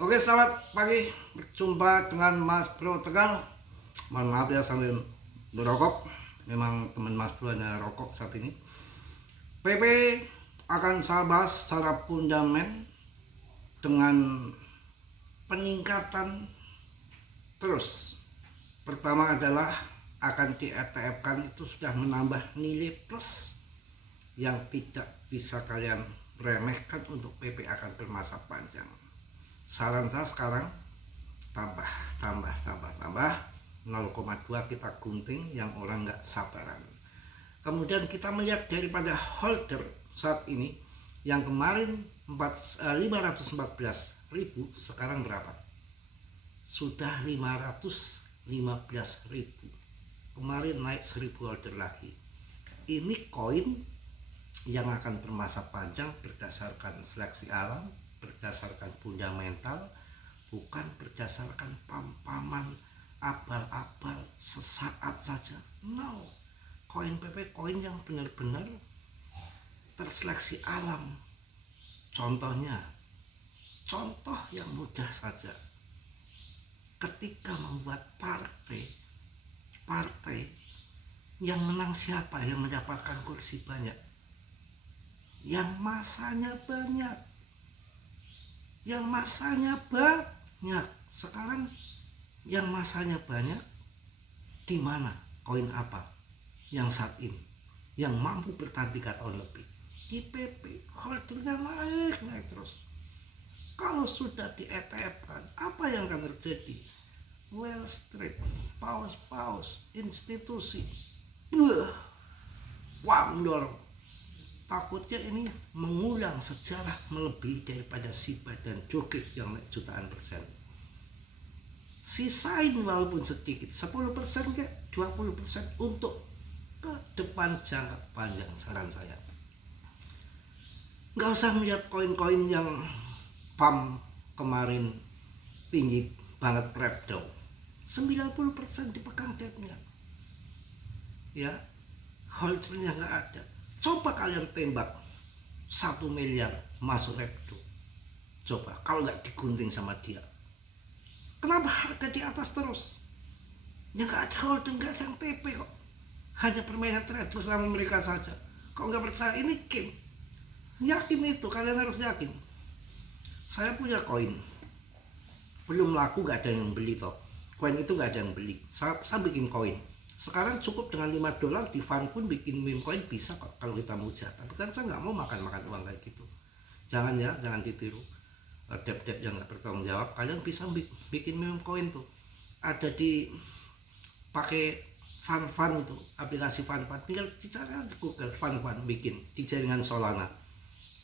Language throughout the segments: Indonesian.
Oke, selamat pagi. Berjumpa dengan Mas Bro Tegal. Mohon maaf ya sambil merokok. Memang teman Mas Bro hanya rokok saat ini. PP akan saya bahas secara fundament dengan peningkatan terus. Pertama adalah akan di ETF-kan itu sudah menambah nilai plus yang tidak bisa kalian remehkan untuk PP akan bermasa panjang. Saran saya sekarang tambah 0,2 kita gunting yang orang nggak sabaran. Kemudian kita melihat daripada holder saat ini yang kemarin 514.000 sekarang berapa? Sudah 515.000. Kemarin naik 1.000 holder lagi. Ini koin yang akan bermasa panjang berdasarkan seleksi alam, berdasarkan fundamental, bukan berdasarkan pampaman abal-abal sesaat saja. No, koin PP koin yang benar-benar terseleksi alam. Contohnya, contoh yang mudah saja, ketika membuat partai yang menang siapa, yang mendapatkan kursi banyak, yang masanya banyak. Sekarang yang masanya banyak di mana? Koin apa yang saat ini yang mampu bertahan 3 tahun lebih? Di PP, holdernya naik terus. Kalau sudah di ETF kan, apa yang akan terjadi? Wall Street, paus institusi dorong. Takutnya ini mengulang sejarah melebihi daripada Shiba dan Dogecoin yang naik jutaan persen. Sisain walaupun sedikit, 10% ke 20% untuk ke depan jangka panjang. Saran saya, nggak usah melihat koin-koin yang pump kemarin tinggi banget, Repdo 90% dipegang deadnya ya, holdernya nggak ada. Coba kalian tembak 1 miliar masuk Repdo, coba kalau nggak digunting sama dia. Kenapa harga di atas terus? Ya nggak ada holder, nggak ada yang TP kok. Hanya permainan trader sama mereka saja. Kok nggak percaya? Ini game. Yakin itu, kalian harus yakin. Saya punya koin, belum laku, nggak ada yang beli toh. Koin itu nggak ada yang beli. Saya bikin koin. Sekarang cukup dengan $5 di fund pun bikin meme coin bisa kok kalau kita muja. Tapi kan saya nggak mau makan uang kayak gitu. Jangan ya, jangan ditiru. Debt yang nggak bertanggung jawab. Kalian bisa bikin meme coin tuh. Ada di pakai fund itu, aplikasi fund. Tinggal dicari di Google fund bikin di jaringan Solana.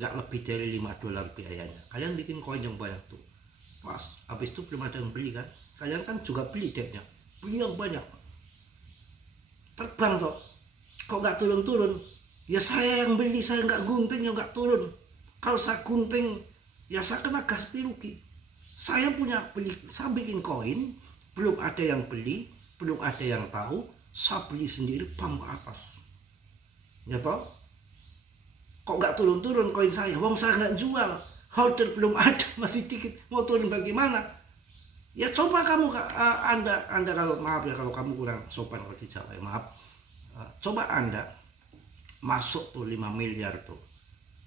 Nggak lebih dari $5 biayanya. Kalian bikin koin yang banyak tuh. Pas habis itu belum ada yang beli kan. Kalian kan juga beli debtnya. Beli yang banyak. Terbang toh, kok nggak turun-turun? Ya saya yang beli, saya nggak gunting, ya nggak turun. Kalau saya gunting, ya saya kena gas rugi. Saya punya beli, saya bikin koin, belum ada yang beli, belum ada yang tahu, saya beli sendiri, pam ke atas. Ya toh, kok nggak turun-turun koin saya? Wong saya nggak jual, holder belum ada, masih dikit, mau turun bagaimana? Ya coba kamu, anda kalau maaf ya, kalau kamu kurang sopan kalau di Jawa ya, maaf. Coba Anda masuk tuh 5 miliar tuh,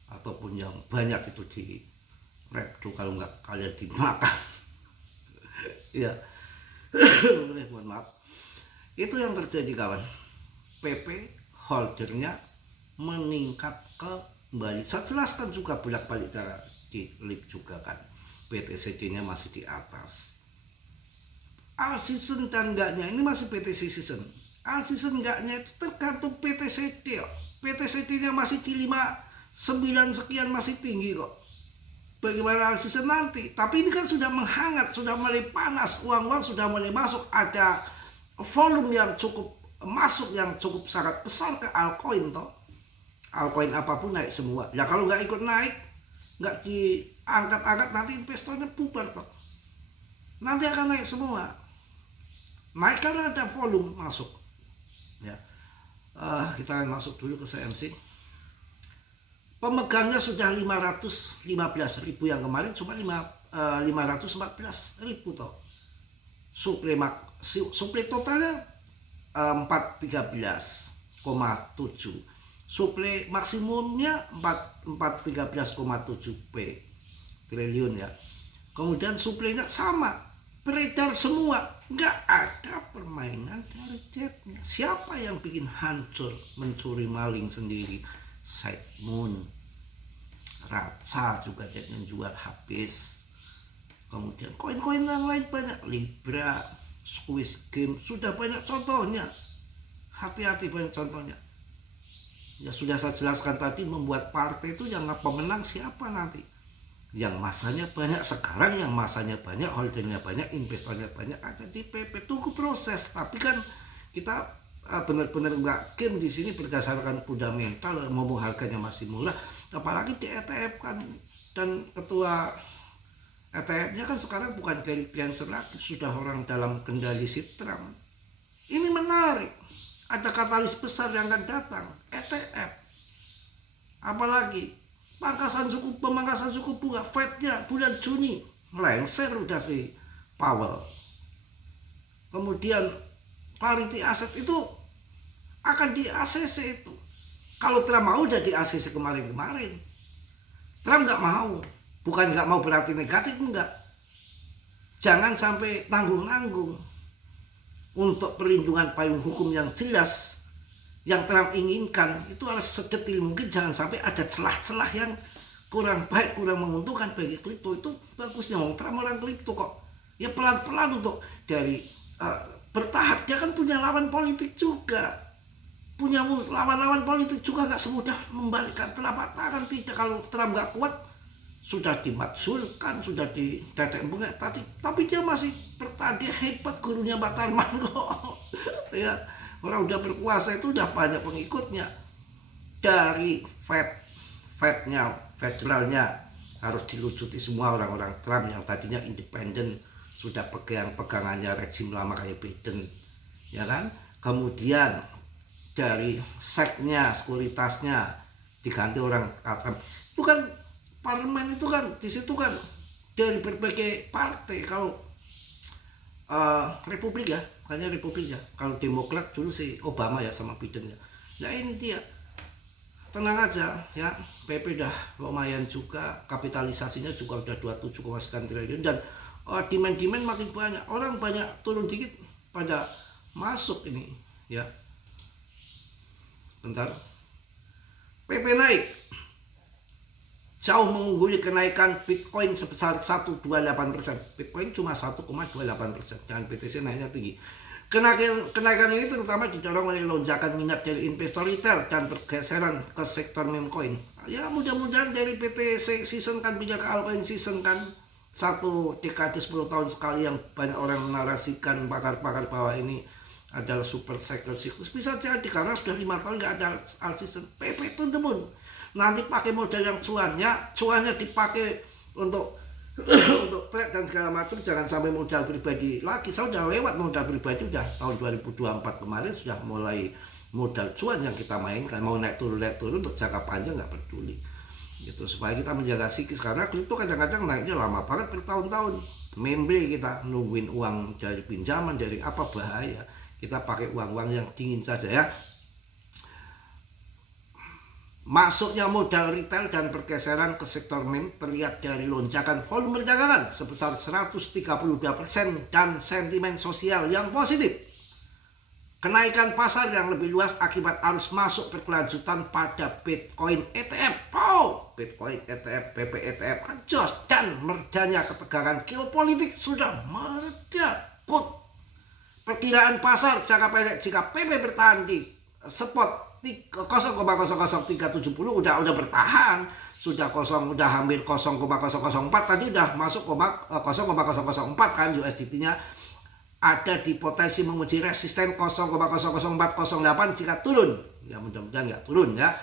ataupun yang banyak itu di Repdo, kalau nggak kalian dimakan. Ya, mohon maaf. Itu yang terjadi kawan. PP holdernya meningkat kembali. Saya jelaskan juga bolak-balik di live juga kan. BTCD-nya masih di atas. All season dan enggaknya, ini masih PTC season. All season enggaknya itu tergantung PTCD kok. PTCD-nya masih di 59 sekian, masih tinggi kok. Bagaimana all season nanti? Tapi ini kan sudah menghangat, sudah mulai panas, uang-uang sudah mulai masuk, ada volume yang cukup masuk, yang cukup sangat besar ke altcoin toh. Altcoin apapun naik semua. Ya kalau nggak ikut naik, nggak diangkat-angkat, nanti investornya bubar toh. Nanti akan naik semua. Naik karena ada volume masuk. Ya, kita masuk dulu ke CMC. Pemegangnya sudah 515.000 yang kemarin, cuma 514.000 toh. Suplai totalnya 413,7. Suplai maksimumnya 413,7 triliun ya. Kemudian suplainya sama, beredar semua, nggak ada permainan dari debtnya. Siapa yang bikin hancur, mencuri maling sendiri? Sigmund, Ratsa juga yang jual habis. Kemudian koin-koin yang lain banyak, Libra, Squid Game, sudah banyak contohnya. Hati-hati banyak contohnya. Ya sudah saya jelaskan tadi, membuat partai itu yang pemenang siapa nanti. Yang masanya banyak sekarang, yang masanya banyak, holdingnya banyak, investornya banyak, ada di PP. Tunggu proses. Tapi kan kita benar-benar nggak game di sini berdasarkan fundamental, ngomong harganya masih murah, apalagi di ETF kan. Dan ketua ETF-nya kan sekarang bukan Gary Gensler lagi, sudah orang dalam kendali si Trump. Ini menarik, ada katalis besar yang akan datang, ETF. Apalagi pemangkasan suku bunga Fed-nya bulan Juni melengsar udah si Powell. Kemudian parity aset itu akan di ACC itu. Kalau Trump mau udah di ACC kemarin-kemarin. Trump nggak mau. Bukan nggak mau berarti negatif, enggak. Jangan sampai tanggung-tanggung. Untuk perlindungan payung hukum yang jelas, yang Trump inginkan, itu harus sedetil mungkin. Jangan sampai ada celah-celah yang kurang baik, kurang menguntungkan bagi kripto. Itu bagusnya Trump orang kripto kok. Ya pelan-pelan untuk dari bertahap. Dia kan punya lawan politik juga. Punya lawan-lawan politik juga, nggak semudah membalikkan telapak tangan. Tidak, kalau Trump nggak kuat, sudah dimaksulkan, sudah ditetek bunga tadi, tapi dia masih bertahan. Dia hebat, gurunya Mbak Tarman kok. Ya, orang udah berkuasa itu udah banyak pengikutnya. Dari Fednya, federalnya harus dilucuti semua orang-orang Trump yang tadinya independen, sudah pegangannya rezim lama kayak Biden, ya kan? Kemudian dari SEC-nya, sekuritasnya diganti orang Trump. Itu kan parlemen itu kan, di situ kan dari berbagai partai. Kalau Republik ya, hanya Republik ya. Kalau Demokrat dulu si Obama ya sama Biden ya. Ya ini dia, tenang aja ya. PP udah lumayan juga, kapitalisasinya juga udah 27,9 triliun, dan demand makin banyak. Orang banyak turun dikit pada masuk ini ya. Bentar, PP naik jauh mengungguli kenaikan Bitcoin sebesar 128%. Bitcoin cuma 1,28%. Jangan BTC naiknya tinggi. Kenaikan ini terutama didorong oleh lonjakan minat dari investor retail dan pergeseran ke sektor meme coin. Ya mudah-mudahan dari BTC season kan, bijak altcoin season kan, satu dekade 10 tahun sekali yang banyak orang menarasikan, pakar-pakar bahwa ini adalah super cycle siklus. Bisa jadi karena sudah 5 tahun nggak ada alt season. PP to the moon. Nanti pakai model yang cuannya dipakai untuk untuk trade dan segala macam. Jangan sampai modal pribadi lagi. Saya udah lewat modal pribadi, udah tahun 2024 kemarin sudah mulai modal cuan yang kita mainkan. Mau naik turun untuk jangka panjang nggak peduli gitu, supaya kita menjaga psikis. Karena kripto kadang-kadang naiknya lama banget, bertahun-tahun. Membre kita nungguin uang dari pinjaman, dari apa, bahaya. Kita pakai uang-uang yang dingin saja ya. Masuknya modal retail dan pergeseran ke sektor meme terlihat dari lonjakan volume perdagangan sebesar 132% dan sentimen sosial yang positif. Kenaikan pasar yang lebih luas akibat arus masuk berkelanjutan pada Bitcoin ETF. Bitcoin ETF, PP ETF anjos, dan meredanya ketegangan geopolitik sudah mereda. Perkiraan pasar jangka pendek jika PP bertahan di spot 0,00370 udah bertahan, sudah hampir 0,004, tadi udah masuk 0,004 kan. USDT-nya ada di potensi menguji resisten 0,00408 jika turun. Ya mudah-mudahan nggak turun ya.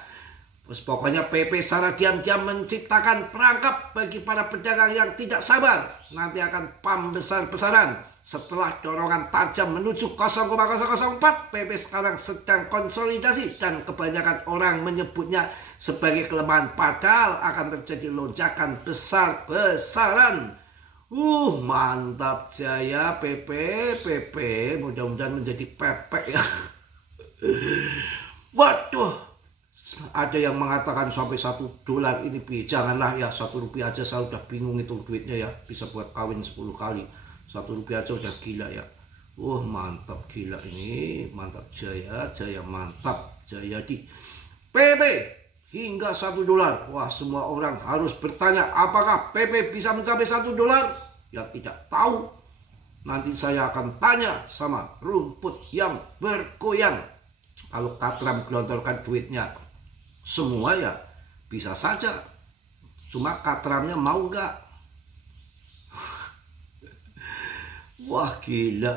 Terus pokoknya PP secara diam-diam menciptakan perangkap bagi para pedagang yang tidak sabar. Nanti akan pump besar-besaran. Setelah dorongan tajam menuju 0,004, PP sekarang sedang konsolidasi dan kebanyakan orang menyebutnya sebagai kelemahan, padahal akan terjadi lonjakan besar-besaran. Mantap Jaya PP, mudah-mudahan menjadi pepek ya. Waduh, ada yang mengatakan sampai $1 ini janganlah ya, Rp1 aja saya udah bingung hitung duitnya ya, bisa buat kawin 10 kali. Rp1 aja udah gila ya. Mantap gila ini, mantap Jaya mantap Jaya di PP hingga $1. Wah, semua orang harus bertanya apakah PP bisa mencapai $1? Ya tidak tahu. Nanti saya akan tanya sama rumput yang bergoyang. Kalau Katram gelontorkan duitnya semua ya bisa saja. Cuma Katramnya mau nggak? Wah gila.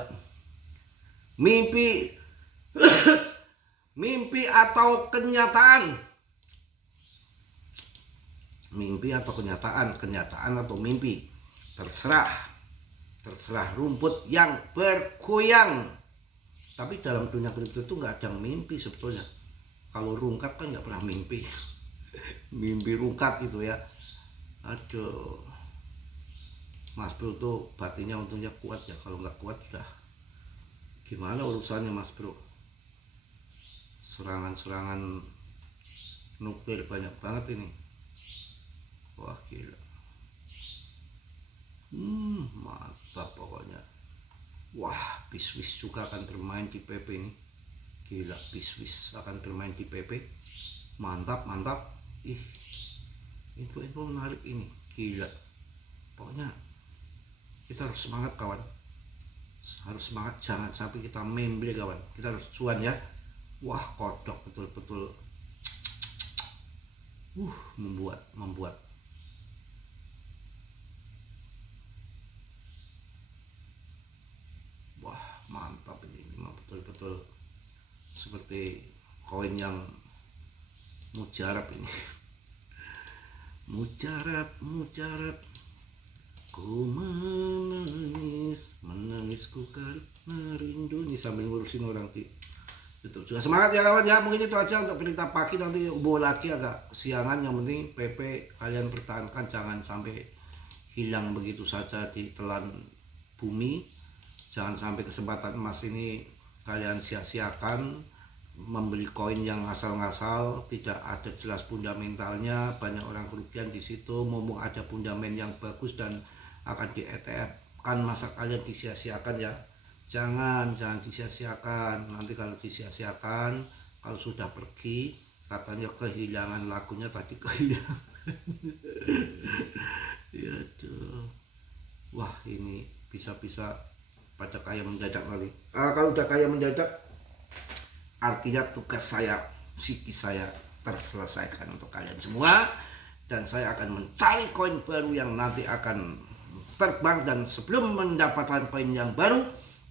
Mimpi mimpi atau kenyataan? Mimpi atau kenyataan? Kenyataan atau mimpi? Terserah rumput yang bergoyang. Tapi dalam dunia kripto itu nggak ada yang mimpi sebetulnya. Kalau rungkat kan nggak pernah mimpi. Mimpi rungkat itu ya. Aduh, Mas Bro tuh batinnya untungnya kuat ya. Kalau nggak kuat sudah gimana urusannya Mas Bro. Serangan nuklir banyak banget ini. Wah gila. Mantap pokoknya. Wah, Biswis juga akan bermain di PP ini. Gila, Biswis akan bermain di PP. Mantap. Info menarik ini. Gila. Pokoknya kita harus semangat kawan. Harus semangat, jangan sampai kita memble kawan. Kita harus cuan ya. Wah, kodok betul-betul. Membuat. Wah mantap ini memang betul-betul seperti koin yang mujarab ini. Mujarab ku menangisku karena rindu. Ini sambil ngurusin orang di YouTube juga. Semangat ya kawan ya. Mungkin itu aja untuk berita pagi, nanti ubo lagi agak kesiangan. Yang penting PP kalian pertahankan, jangan sampai hilang begitu saja ditelan bumi. Jangan sampai kesempatan emas ini kalian sia-siakan membeli koin yang ngasal-ngasal, tidak ada jelas fundamentalnya, banyak orang kerugian di situ. Mumpung ada fundament yang bagus dan akan di ETF kan, masa kalian disia-siakan ya. Jangan disia-siakan. Nanti kalau disia-siakan, kalau sudah pergi katanya kehilangan, lagunya tadi kehilangan. Ya tuh. Wah ini bisa-bisa pada kaya mendadak nanti. Kalau udah kaya mendadak, artinya tugas saya, psikis saya terselesaikan untuk kalian semua. Dan saya akan mencari koin baru yang nanti akan terbang. Dan sebelum mendapatkan koin yang baru,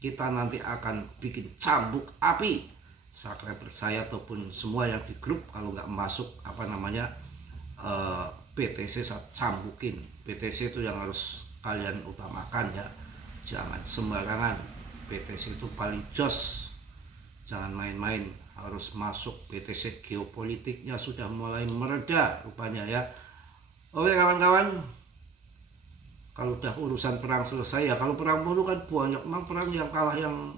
kita nanti akan bikin cambuk api. Subscriber saya ataupun semua yang di grup, kalau nggak masuk BTC saya cambukin. BTC itu yang harus kalian utamakan ya. Jangan sembarangan. BTC itu paling jos. Jangan main-main, harus masuk. BTC geopolitiknya sudah mulai mereda rupanya ya. Oke kawan-kawan, kalau udah urusan perang selesai ya. Kalau perang dulu kan banyak, memang perang yang kalah yang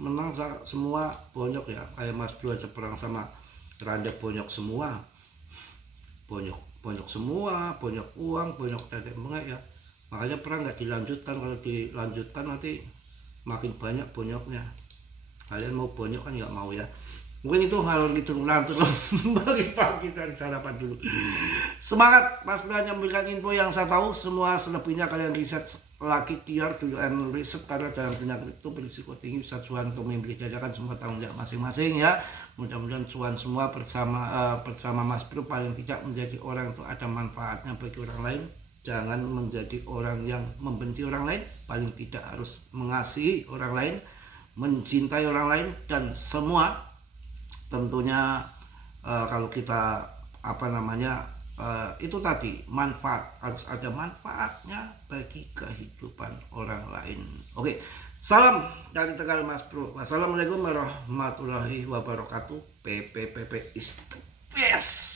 menang semua bonyok ya. Kayak Mas Bro aja perang sama Randa bonyok semua. Bonyok semua, bonyok uang, bonyok dadek mengek ya. Makanya perang nggak dilanjutkan. Kalau dilanjutkan nanti makin banyak bonyoknya. Kalian mau bonyok kan nggak mau ya. Mungkin itu ngalor gitu lantur bagi pagi kita sarapan dulu. Semangat, Mas Bro hanya memberikan info yang saya tahu. Semua selebihnya kalian riset lagi, tiar and riset, karena dalam dunia kripto berisiko tinggi, bisa cuan untuk membeli jajakan, semua tanggung jawab masing-masing ya. Mudah-mudahan cuan semua bersama Mas Bro, paling tidak menjadi orang itu ada manfaatnya bagi orang lain. Jangan menjadi orang yang membenci orang lain, paling tidak harus mengasihi orang lain, mencintai orang lain, dan semua tentunya kalau kita itu tadi manfaat, harus ada manfaatnya bagi kehidupan orang lain. Oke, salam dari Tegal Mas Bro. Wassalamualaikum warahmatullahi wabarakatuh. PPPP is the best.